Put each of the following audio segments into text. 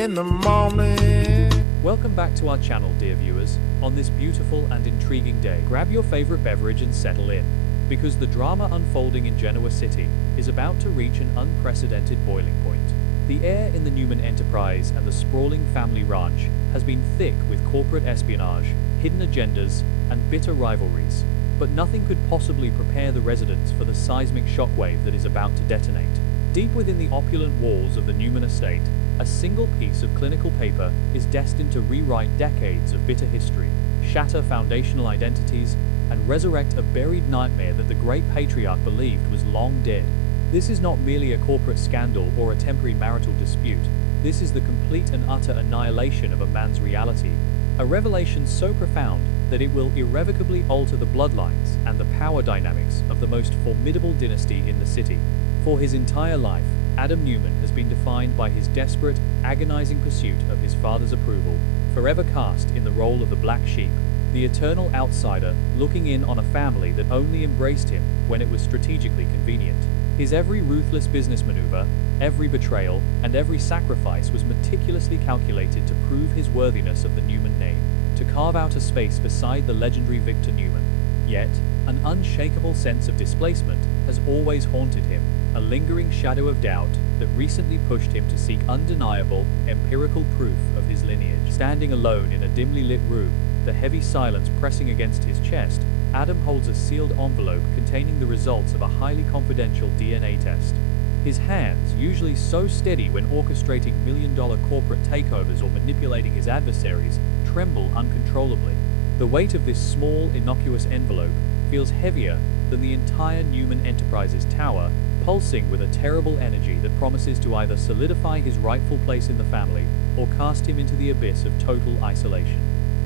in the morning. Welcome back to our channel, dear viewers. On this beautiful and intriguing day, grab your favorite beverage and settle in, because the drama unfolding in Genoa City is about to reach an unprecedented boiling point. The air in the Newman Enterprise and the sprawling family ranch has been thick with corporate espionage, hidden agendas, and bitter rivalries, but nothing could possibly prepare the residents for the seismic shockwave that is about to detonate. Deep within the opulent walls of the Newman estate, a single piece of clinical paper is destined to rewrite decades of bitter history, shatter foundational identities, and resurrect a buried nightmare that the great patriarch believed was long dead. This is not merely a corporate scandal or a temporary marital dispute. This is the complete and utter annihilation of a man's reality, a revelation so profound that it will irrevocably alter the bloodlines and the power dynamics of the most formidable dynasty in the city. For his entire life, Adam Newman has been defined by his desperate, agonizing pursuit of his father's approval, forever cast in the role of the black sheep, the eternal outsider looking in on a family that only embraced him when it was strategically convenient. His every ruthless business maneuver, every betrayal, and every sacrifice was meticulously calculated to prove his worthiness of the Newman name, to carve out a space beside the legendary Victor Newman. Yet, an unshakable sense of displacement has always haunted him, a lingering shadow of doubt that recently pushed him to seek undeniable, empirical proof of his lineage. Standing alone in a dimly lit room, the heavy silence pressing against his chest, Adam holds a sealed envelope containing the results of a highly confidential DNA test. His hands, usually so steady when orchestrating million-dollar corporate takeovers or manipulating his adversaries, tremble uncontrollably. The weight of this small, innocuous envelope feels heavier than the entire Newman Enterprises tower, pulsing with a terrible energy that promises to either solidify his rightful place in the family or cast him into the abyss of total isolation.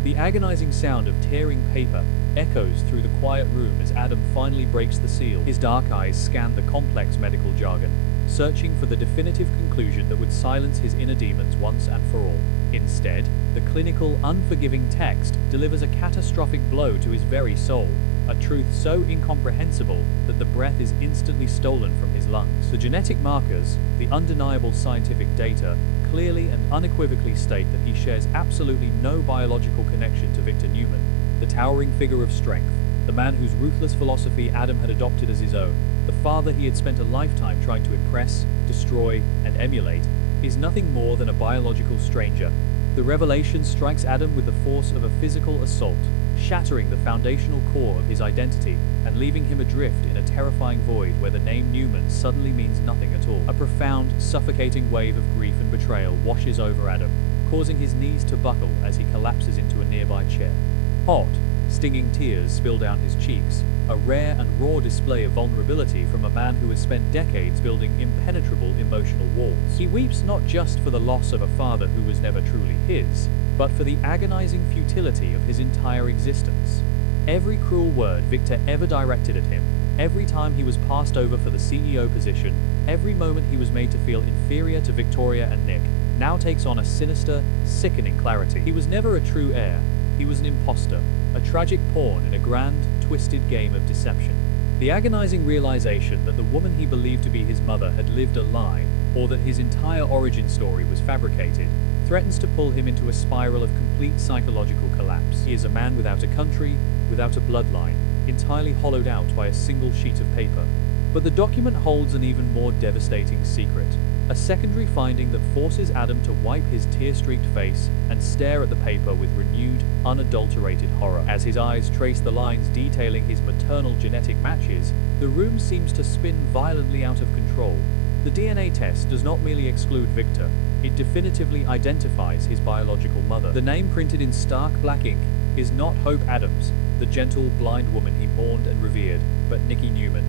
The agonizing sound of tearing paper echoes through the quiet room as Adam finally breaks the seal. His dark eyes scan the complex medical jargon, searching for the definitive conclusion that would silence his inner demons once and for all. Instead, the clinical, unforgiving text delivers a catastrophic blow to his very soul, a truth so incomprehensible that the breath is instantly stolen from his lungs. The genetic markers, the undeniable scientific data, clearly and unequivocally state that he shares absolutely no biological connection to Victor Newman, the towering figure of strength, the man whose ruthless philosophy Adam had adopted as his own, the father he had spent a lifetime trying to impress, destroy, and emulate, is nothing more than a biological stranger. The revelation strikes Adam with the force of a physical assault, shattering the foundational core of his identity and leaving him adrift in a terrifying void where the name Newman suddenly means nothing at all. A profound, suffocating wave of grief and betrayal washes over Adam, causing his knees to buckle as he collapses into a nearby chair. Hot, stinging tears spill down his cheeks, a rare and raw display of vulnerability from a man who has spent decades building impenetrable emotional walls. He weeps not just for the loss of a father who was never truly his, but for the agonizing futility of his entire existence. Every cruel word Victor ever directed at him, every time he was passed over for the CEO position, every moment he was made to feel inferior to Victoria and Nick, now takes on a sinister, sickening clarity. He was never a true heir. He was an imposter, a tragic pawn in a grand, twisted game of deception. The agonizing realization that the woman he believed to be his mother had lived a lie, or that his entire origin story was fabricated, threatens to pull him into a spiral of complete psychological collapse. He is a man without a country, without a bloodline, entirely hollowed out by a single sheet of paper. But the document holds an even more devastating secret, a secondary finding that forces Adam to wipe his tear-streaked face and stare at the paper with renewed, unadulterated horror. As his eyes trace the lines detailing his maternal genetic matches, the room seems to spin violently out of control. The DNA test does not merely exclude Victor, it definitively identifies his biological mother. The name printed in stark black ink is not Hope Adams, the gentle, blind woman he mourned and revered, but Nikki Newman.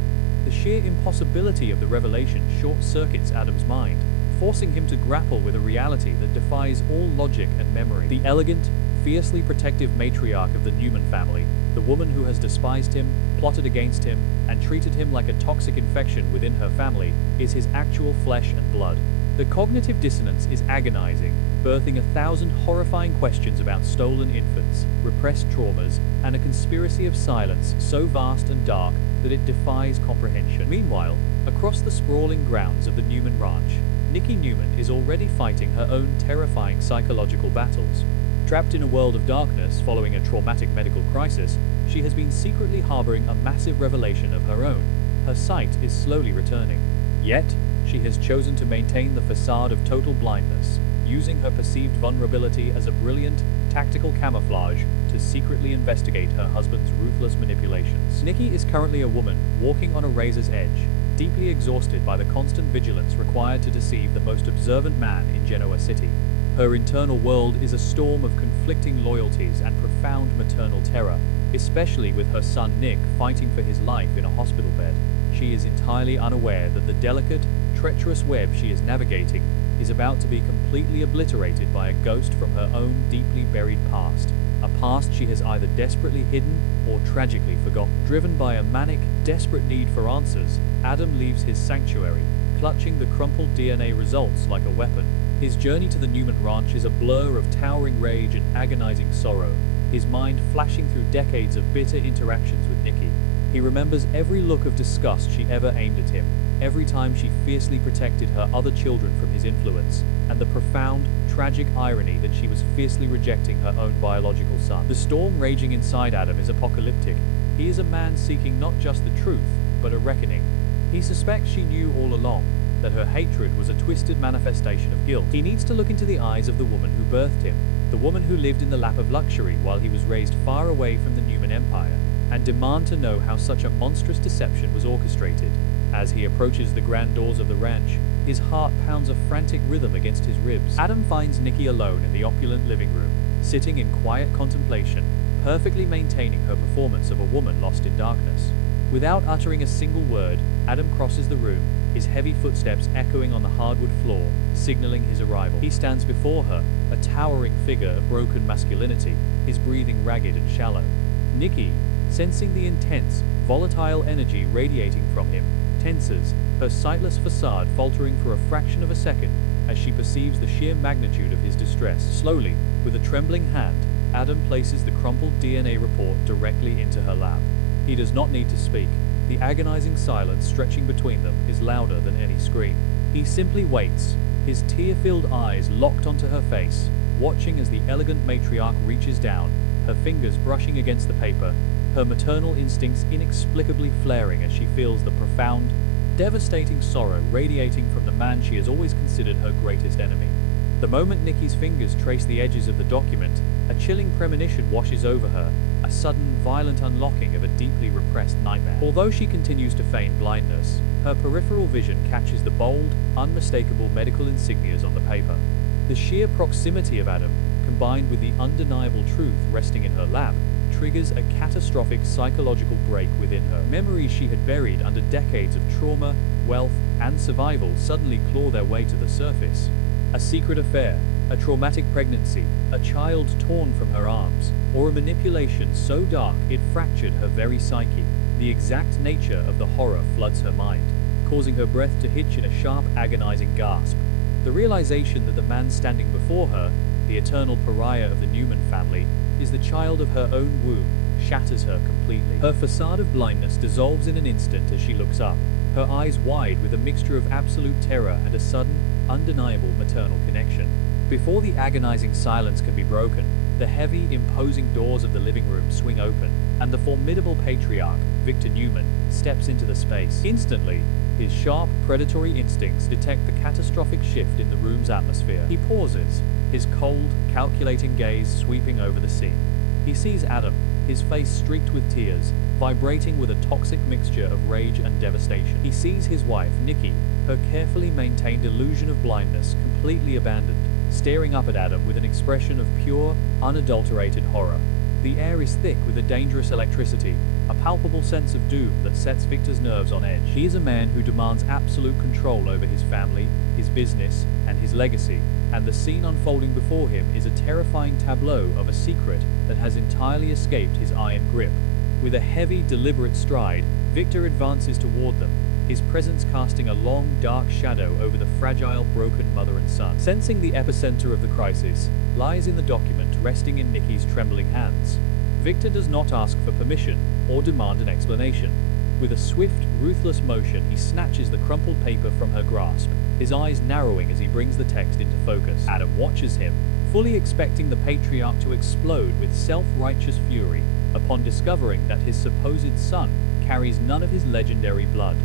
The sheer impossibility of the revelation short-circuits Adam's mind, forcing him to grapple with a reality that defies all logic and memory. The elegant, fiercely protective matriarch of the Newman family, the woman who has despised him, plotted against him, and treated him like a toxic infection within her family, is his actual flesh and blood. The cognitive dissonance is agonizing, birthing 1,000 horrifying questions about stolen infants, repressed traumas, and a conspiracy of silence so vast and dark that it defies comprehension. Meanwhile, across the sprawling grounds of the Newman Ranch, Nikki Newman is already fighting her own terrifying psychological battles. Trapped in a world of darkness following a traumatic medical crisis, she has been secretly harboring a massive revelation of her own. Her sight is slowly returning. Yet, she has chosen to maintain the facade of total blindness, using her perceived vulnerability as a brilliant, tactical camouflage to secretly investigate her husband's ruthless manipulations. Nikki is currently a woman walking on a razor's edge, deeply exhausted by the constant vigilance required to deceive the most observant man in Genoa City. Her internal world is a storm of conflicting loyalties and profound maternal terror, especially with her son Nick fighting for his life in a hospital bed. She is entirely unaware that the delicate, treacherous web she is navigating is about to be completely obliterated by a ghost from her own deeply buried past, a past she has either desperately hidden or tragically forgotten. Driven by a manic, desperate need for answers, Adam leaves his sanctuary, clutching the crumpled DNA results like a weapon. His journey to the Newman ranch is a blur of towering rage and agonizing sorrow, his mind flashing through decades of bitter interactions with Nikki. He remembers every look of disgust she ever aimed at him, every time she fiercely protected her other children from his influence, and the profound, tragic irony that she was fiercely rejecting her own biological son. The storm raging inside Adam is apocalyptic. He is a man seeking not just the truth, but a reckoning. He suspects she knew all along, that her hatred was a twisted manifestation of guilt. He needs to look into the eyes of the woman who birthed him, the woman who lived in the lap of luxury while he was raised far away from the Newman Empire, and demand to know how such a monstrous deception was orchestrated. As he approaches the grand doors of the ranch, his heart pounds a frantic rhythm against his ribs. Adam finds Nikki alone in the opulent living room, sitting in quiet contemplation, perfectly maintaining her performance of a woman lost in darkness. Without uttering a single word, Adam crosses the room, his heavy footsteps echoing on the hardwood floor, signaling his arrival. He stands before her, a towering figure of broken masculinity, his breathing ragged and shallow. Nikki, sensing the intense, volatile energy radiating from him, tenses, her sightless facade faltering for a fraction of a second as she perceives the sheer magnitude of his distress. Slowly, with a trembling hand, Adam places the crumpled DNA report directly into her lap. He does not need to speak. The agonizing silence stretching between them is louder than any scream. He simply waits, his tear-filled eyes locked onto her face, watching as the elegant matriarch reaches down, her fingers brushing against the paper, her maternal instincts inexplicably flaring as she feels the profound, devastating sorrow radiating from the man she has always considered her greatest enemy. The moment Nikki's fingers trace the edges of the document, a chilling premonition washes over her, a sudden, violent unlocking of a deeply repressed nightmare. Although she continues to feign blindness, her peripheral vision catches the bold, unmistakable medical insignias on the paper. The sheer proximity of Adam, combined with the undeniable truth resting in her lap, triggers a catastrophic psychological break within her. Memories she had buried under decades of trauma, wealth, and survival suddenly claw their way to the surface. A secret affair, a traumatic pregnancy, a child torn from her arms, or a manipulation so dark it fractured her very psyche. The exact nature of the horror floods her mind, causing her breath to hitch in a sharp, agonizing gasp. The realization that the man standing before her, the eternal pariah of the Newman family, is the child of her own womb, shatters her completely. Her facade of blindness dissolves in an instant as she looks up, her eyes wide with a mixture of absolute terror and a sudden, undeniable maternal connection. Before the agonizing silence can be broken, the heavy, imposing doors of the living room swing open, and the formidable patriarch, Victor Newman, steps into the space. Instantly, his sharp, predatory instincts detect the catastrophic shift in the room's atmosphere. He pauses, his cold, calculating gaze sweeping over the scene. He sees Adam, his face streaked with tears, vibrating with a toxic mixture of rage and devastation. He sees his wife, Nikki, her carefully maintained illusion of blindness completely abandoned, staring up at Adam with an expression of pure, unadulterated horror. The air is thick with a dangerous electricity, a palpable sense of doom that sets Victor's nerves on edge. He is a man who demands absolute control over his family, his business, and his legacy, and the scene unfolding before him is a terrifying tableau of a secret that has entirely escaped his iron grip. With a heavy, deliberate stride, Victor advances toward them, his presence casting a long, dark shadow over the fragile, broken mother and son. Sensing the epicenter of the crisis lies in the document resting in Nikki's trembling hands, Victor does not ask for permission or demand an explanation. With a swift, ruthless motion, he snatches the crumpled paper from her grasp, his eyes narrowing as he brings the text into focus. Adam watches him, fully expecting the patriarch to explode with self-righteous fury upon discovering that his supposed son carries none of his legendary blood.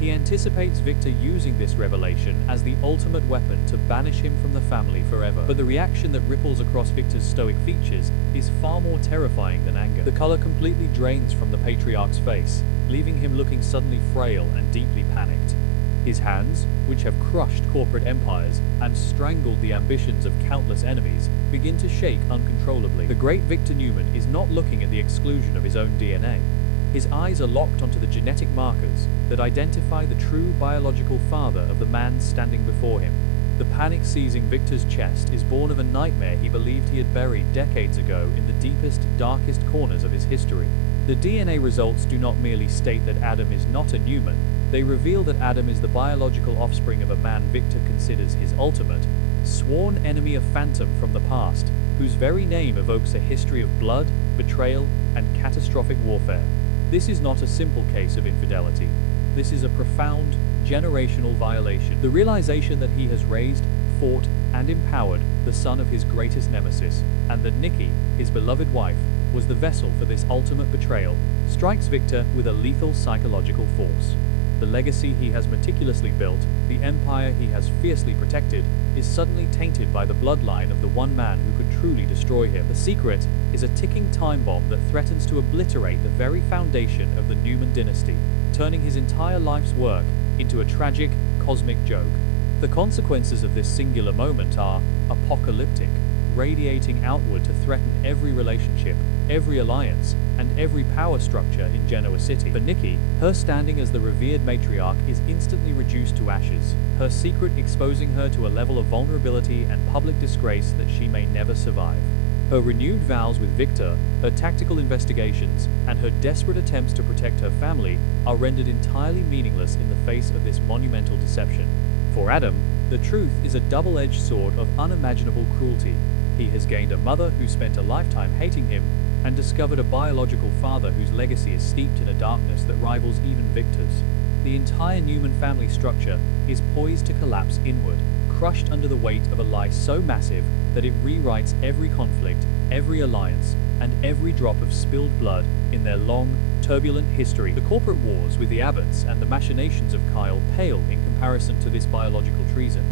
He anticipates Victor using this revelation as the ultimate weapon to banish him from the family forever. But the reaction that ripples across Victor's stoic features is far more terrifying than anger. The color completely drains from the patriarch's face, leaving him looking suddenly frail and deeply panicked. His hands, which have crushed corporate empires and strangled the ambitions of countless enemies, begin to shake uncontrollably. The great Victor Newman is not looking at the exclusion of his own DNA. His eyes are locked onto the genetic markers that identify the true biological father of the man standing before him. The panic seizing Victor's chest is born of a nightmare he believed he had buried decades ago in the deepest, darkest corners of his history. The DNA results do not merely state that Adam is not a Newman, they reveal that Adam is the biological offspring of a man Victor considers his ultimate, sworn enemy, a phantom from the past, whose very name evokes a history of blood, betrayal, and catastrophic warfare. This is not a simple case of infidelity. This is a profound, generational violation. The realization that he has raised, fought, and empowered the son of his greatest nemesis, and that Nikki, his beloved wife, was the vessel for this ultimate betrayal, strikes Victor with a lethal psychological force. The legacy he has meticulously built, the empire he has fiercely protected, is suddenly tainted by the bloodline of the one man who could truly destroy him. The secret is a ticking time bomb that threatens to obliterate the very foundation of the Newman dynasty, turning his entire life's work into a tragic, cosmic joke. The consequences of this singular moment are apocalyptic, radiating outward to threaten every relationship, every alliance, and every power structure in Genoa City. For Nikki, her standing as the revered matriarch is instantly reduced to ashes, her secret exposing her to a level of vulnerability and public disgrace that she may never survive. Her renewed vows with Victor, her tactical investigations, and her desperate attempts to protect her family are rendered entirely meaningless in the face of this monumental deception. For Adam, the truth is a double-edged sword of unimaginable cruelty. He has gained a mother who spent a lifetime hating him, and discovered a biological father whose legacy is steeped in a darkness that rivals even Victor's. The entire Newman family structure is poised to collapse inward, crushed under the weight of a lie so massive that it rewrites every conflict, every alliance, and every drop of spilled blood in their long, turbulent history. The corporate wars with the Abbotts and the machinations of Kyle pale in comparison to this biological treason.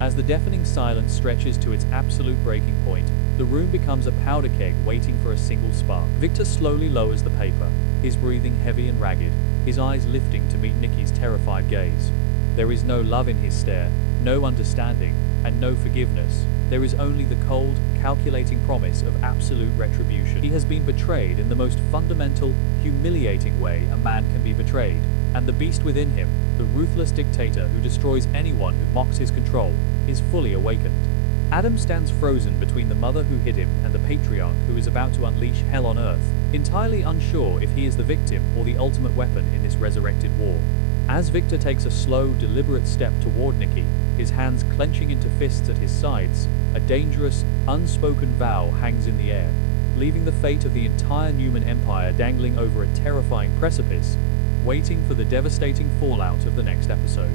As the deafening silence stretches to its absolute breaking point, the room becomes a powder keg waiting for a single spark. Victor slowly lowers the paper, his breathing heavy and ragged, his eyes lifting to meet Nikki's terrified gaze. There is no love in his stare, no understanding, and no forgiveness. There is only the cold, calculating promise of absolute retribution. He has been betrayed in the most fundamental, humiliating way a man can be betrayed, and the beast within him, the ruthless dictator who destroys anyone who mocks his control, is fully awakened. Adam stands frozen between the mother who hid him and the patriarch who is about to unleash hell on earth, entirely unsure if he is the victim or the ultimate weapon in this resurrected war. As Victor takes a slow, deliberate step toward Nikki, his hands clenching into fists at his sides, a dangerous, unspoken vow hangs in the air, leaving the fate of the entire Newman Empire dangling over a terrifying precipice, waiting for the devastating fallout of the next episode.